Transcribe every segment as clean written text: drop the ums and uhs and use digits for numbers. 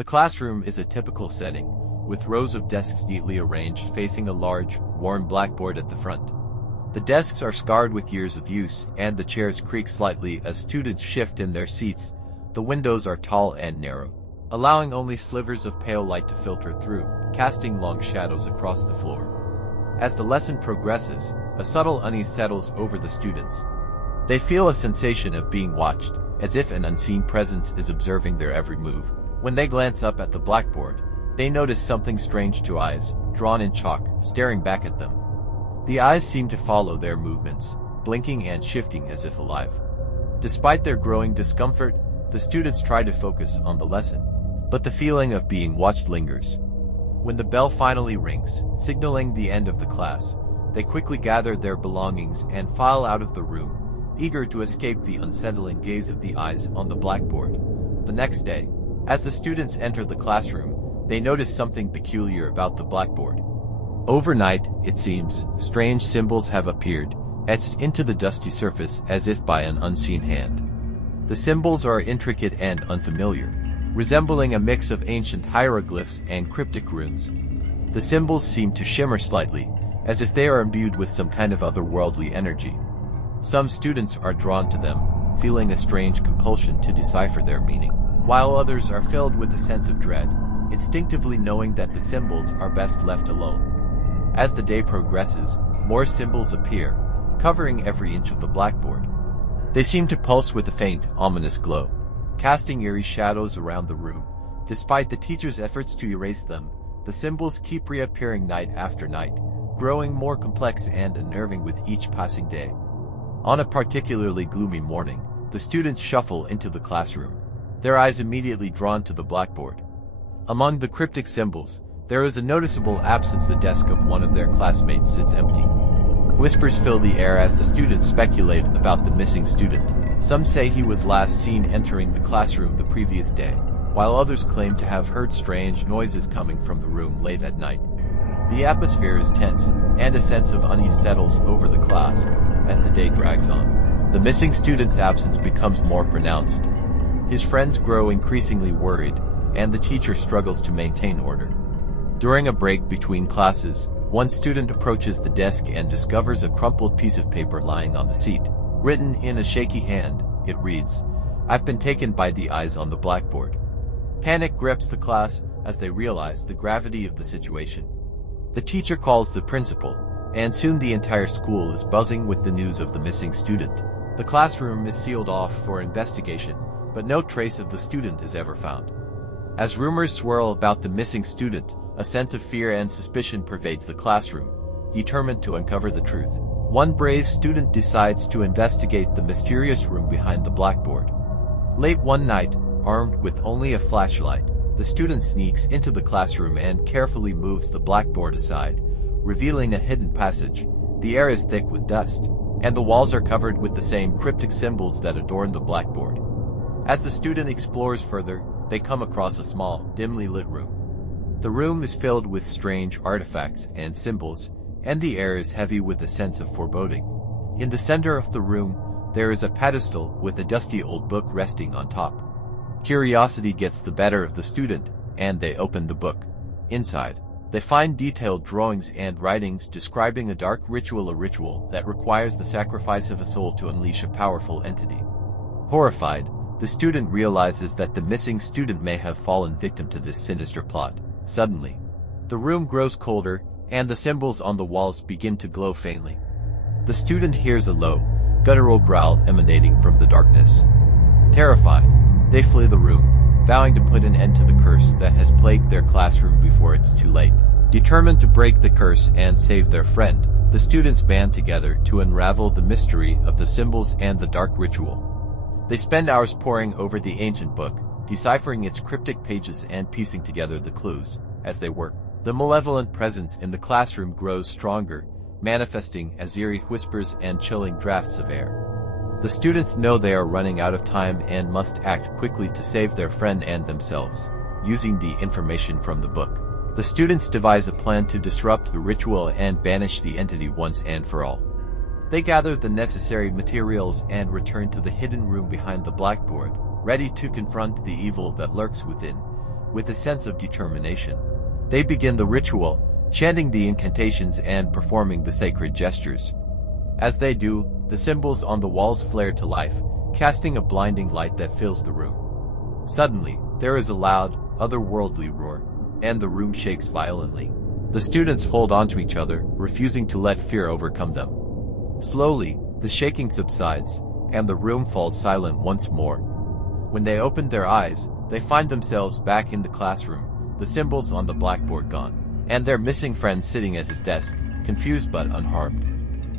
The classroom is a typical setting, with rows of desks neatly arranged facing a large, worn blackboard at the front. The desks are scarred with years of use, and the chairs creak slightly as students shift in their seats. The windows are tall and narrow, allowing only slivers of pale light to filter through, casting long shadows across the floor. As the lesson progresses, a subtle unease settles over the students. They feel a sensation of being watched, as if an unseen presence is observing their every move. When they glance up at the blackboard, they notice something strange: two eyes, drawn in chalk, staring back at them. The eyes seem to follow their movements, blinking and shifting as if alive. Despite their growing discomfort, the students try to focus on the lesson, but the feeling of being watched lingers. When the bell finally rings, signaling the end of the class, they quickly gather their belongings and file out of the room, eager to escape the unsettling gaze of the eyes on the blackboard. The next day, as the students enter the classroom, they notice something peculiar about the blackboard. Overnight, it seems, strange symbols have appeared, etched into the dusty surface as if by an unseen hand. The symbols are intricate and unfamiliar, resembling a mix of ancient hieroglyphs and cryptic runes. The symbols seem to shimmer slightly, as if they are imbued with some kind of otherworldly energy. Some students are drawn to them, feeling a strange compulsion to decipher their meaning, while others are filled with a sense of dread, instinctively knowing that the symbols are best left alone. As the day progresses, more symbols appear, covering every inch of the blackboard. They seem to pulse with a faint, ominous glow, casting eerie shadows around the room. Despite the teacher's efforts to erase them, the symbols keep reappearing night after night, growing more complex and unnerving with each passing day. On a particularly gloomy morning, the students shuffle into the classroom, their eyes immediately drawn to the blackboard. Among the cryptic symbols, there is a noticeable absence. The desk of one of their classmates sits empty. Whispers fill the air as the students speculate about the missing student. Some say he was last seen entering the classroom the previous day, while others claim to have heard strange noises coming from the room late at night. The atmosphere is tense, and a sense of unease settles over the class as the day drags on. The missing student's absence becomes more pronounced. His friends grow increasingly worried, and the teacher struggles to maintain order. During a break between classes, one student approaches the desk and discovers a crumpled piece of paper lying on the seat. Written in a shaky hand, it reads, "I've been taken by the eyes on the blackboard." Panic grips the class as they realize the gravity of the situation. The teacher calls the principal, and soon the entire school is buzzing with the news of the missing student. The classroom is sealed off for investigation, but no trace of the student is ever found. As rumors swirl about the missing student, a sense of fear and suspicion pervades the classroom. Determined to uncover the truth, one brave student decides to investigate the mysterious room behind the blackboard. Late one night, armed with only a flashlight, the student sneaks into the classroom and carefully moves the blackboard aside, revealing a hidden passage. The air is thick with dust, and the walls are covered with the same cryptic symbols that adorn the blackboard. As the student explores further, they come across a small, dimly lit room. The room is filled with strange artifacts and symbols, and the air is heavy with a sense of foreboding. In the center of the room, there is a pedestal with a dusty old book resting on top. Curiosity gets the better of the student, and they open the book. Inside, they find detailed drawings and writings describing a dark ritual, a ritual that requires the sacrifice of a soul to unleash a powerful entity. Horrified, the student realizes that the missing student may have fallen victim to this sinister plot. Suddenly, the room grows colder, and the symbols on the walls begin to glow faintly. The student hears a low, guttural growl emanating from the darkness. Terrified, they flee the room, vowing to put an end to the curse that has plagued their classroom before it's too late. Determined to break the curse and save their friend, the students band together to unravel the mystery of the symbols and the dark ritual. They spend hours poring over the ancient book, deciphering its cryptic pages and piecing together the clues. As they work, the malevolent presence in the classroom grows stronger, manifesting as eerie whispers and chilling drafts of air. The students know they are running out of time and must act quickly to save their friend and themselves. Using the information from the book, the students devise a plan to disrupt the ritual and banish the entity once and for all. They gather the necessary materials and return to the hidden room behind the blackboard, ready to confront the evil that lurks within. with a sense of determination. They begin the ritual, chanting the incantations and performing the sacred gestures. As they do, the symbols on the walls flare to life, casting a blinding light that fills the room. Suddenly, there is a loud, otherworldly roar, and the room shakes violently. The students hold onto each other, refusing to let fear overcome them. Slowly, the shaking subsides, and the room falls silent once more. When they open their eyes, they find themselves back in the classroom, the symbols on the blackboard gone, and their missing friend sitting at his desk, confused but unharmed.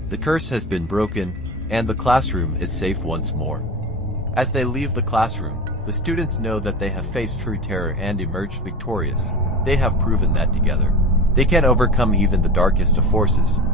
The curse has been broken, and the classroom is safe once more. As they leave the classroom, the students know that they have faced true terror and emerged victorious. They have proven that together, they can overcome even the darkest of forces.